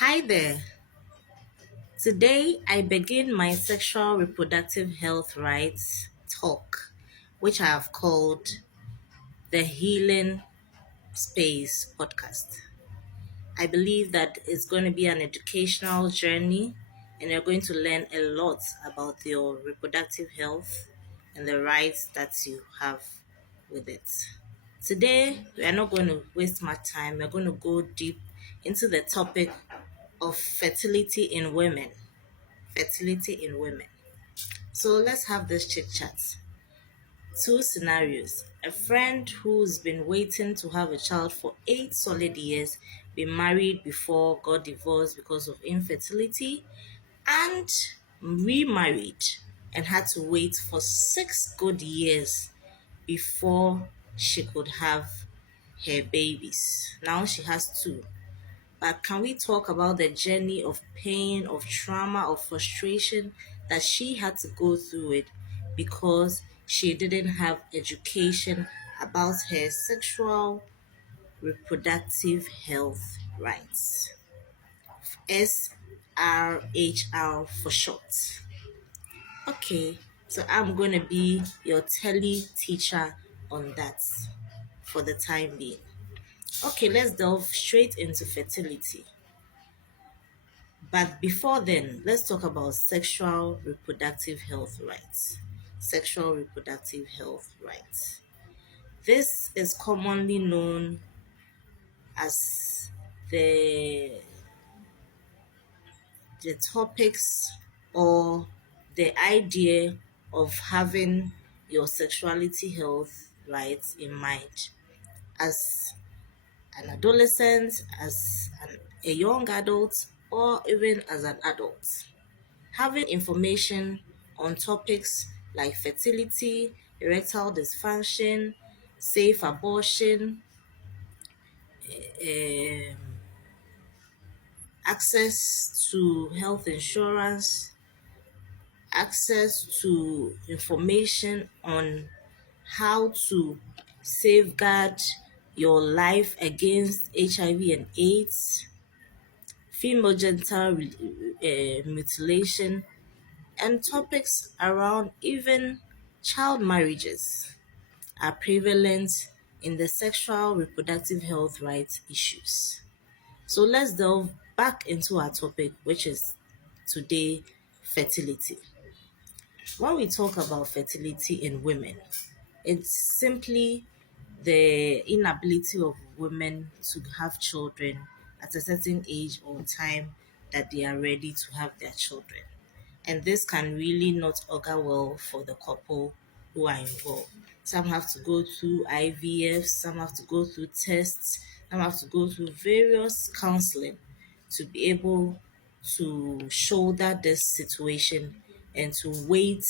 Hi there. Today I begin my sexual reproductive health rights talk, which I have called the Healing Space podcast. I believe that it's going to be an educational journey and you're going to learn a lot about your reproductive health and the rights that you have with it. Today, we are not going to waste much time. We're going to go deep into the topic of fertility in women. Fertility in women. So let's have this chit chat. Two scenarios. A friend who's been waiting to have a child for 8 solid years, been married before, got divorced because of infertility, and remarried and had to wait for 6 good years before she could have her babies. Now she has two. But can we talk about the journey of pain, of trauma, of frustration that she had to go through it because she didn't have education about her sexual reproductive health rights? SRHR for short. Okay, so I'm going to be your tele teacher on that for the time being. Okay, let's delve straight into fertility. But before then, let's talk about sexual reproductive health rights. Sexual reproductive health rights. This is commonly known as the the topics or the idea of having your sexuality health rights in mind as an adolescent, a young adult, or even as an adult. Having information on topics like fertility, erectile dysfunction, safe abortion, um, access to health insurance, access to information on how to safeguard your life against HIV and AIDS, female genital mutilation, and topics around even child marriages are prevalent in the sexual reproductive health rights issues. So let's delve back into our topic, which is today fertility. When we talk about fertility in women, it's simply the inability of women to have children at a certain age or time that they are ready to have their children. And this can really not augur well for the couple who are involved. Some have to go through IVF, some have to go through tests, some have to go through various counseling to be able to shoulder this situation and to wait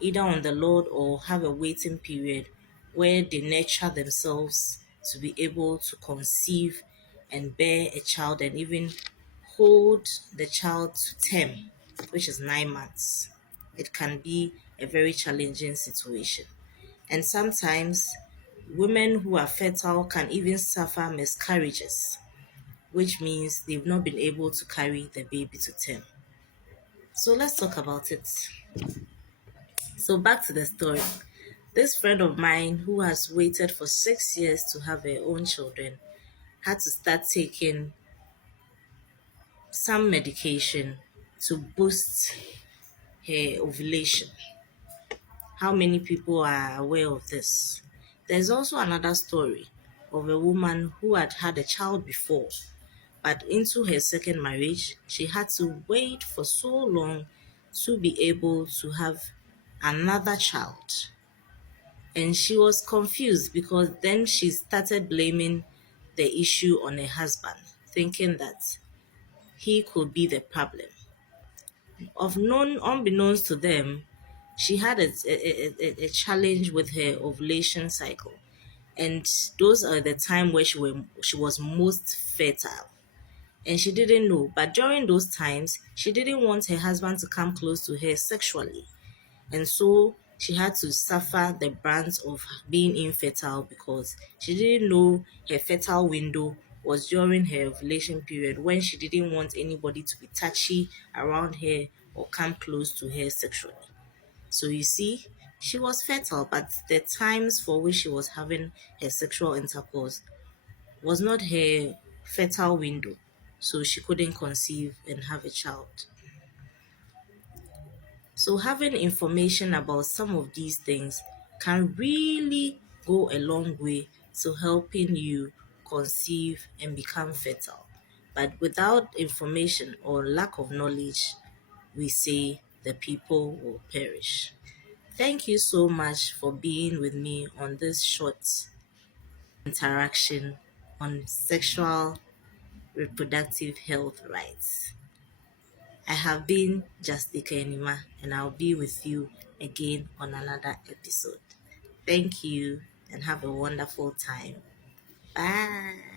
either on the Lord or have a waiting period where they nurture themselves to be able to conceive and bear a child and even hold the child to term, which is 9 months. It can be a very challenging situation. And sometimes women who are fertile can even suffer miscarriages, which means they've not been able to carry the baby to term. So let's talk about it. So back to the story. This friend of mine who has waited for 6 years to have her own children had to start taking some medication to boost her ovulation. How many people are aware of this? There's also another story of a woman who had had a child before, but into her second marriage, she had to wait for so long to be able to have another child. And she was confused because then she started blaming the issue on her husband, thinking that he could be the problem. Unbeknownst to them, she had a challenge with her ovulation cycle, and those are the time where she was most fertile, and she didn't know. But during those times, she didn't want her husband to come close to her sexually, and so she had to suffer the brunt of being infertile because she didn't know her fertile window was during her ovulation period when she didn't want anybody to be touchy around her or come close to her sexually. So you see, she was fertile, but the times for which she was having her sexual intercourse was not her fertile window. So she couldn't conceive and have a child. So having information about some of these things can really go a long way to helping you conceive and become fertile. But without information or lack of knowledge, we say the people will perish. Thank you so much for being with me on this short interaction on sexual reproductive health rights. I have been Justica Enima, and I'll be with you again on another episode. Thank you and have a wonderful time. Bye.